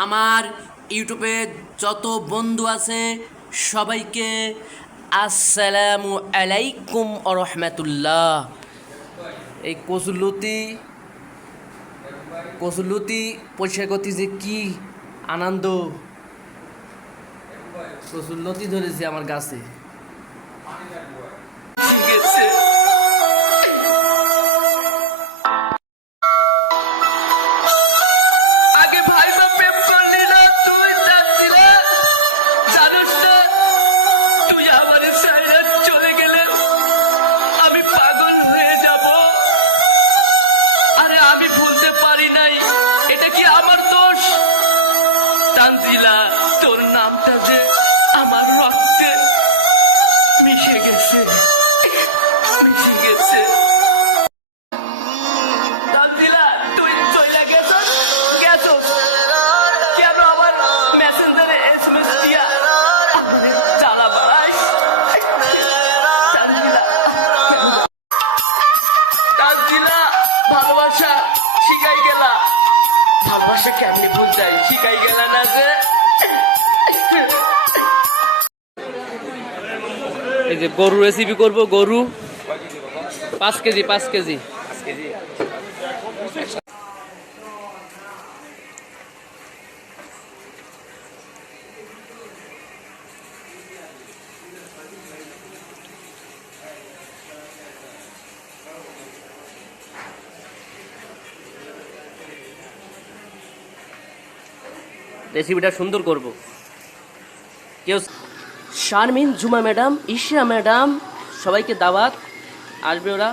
আমার ইউটিউবে যত বন্ধু আছে সবাইকে আসসালামু আলাইকুম ওয়া রাহমাতুল্লাহ। এই কচুলতি পরিষ্কার করতে যে কি আনন্দ! কচুলতি ধরেছে আমার গাছে। ঠিক আছে, তোর নামটা যে আমার রক্তে মিশে গেছে। তানজিলা, তুই চলে গেছস কেন? আমার মেসেঞ্জারে এসএমএস দিয়া জ্বালা বাড়াইস। তানজিলা, ভালোবাসা শিখাই গেলা। ভালোবাসা কেমনি বুঝাই শিখাই গেলা না যে। এই যে গরু রেসিপি করব, গরু 5 কেজি। রেসিপিটা সুন্দর করব। কেউ শারমিন, জুমা ম্যাডাম, ইশরা ম্যাডাম সবাইকে দাওয়াত, আসবে ওরা।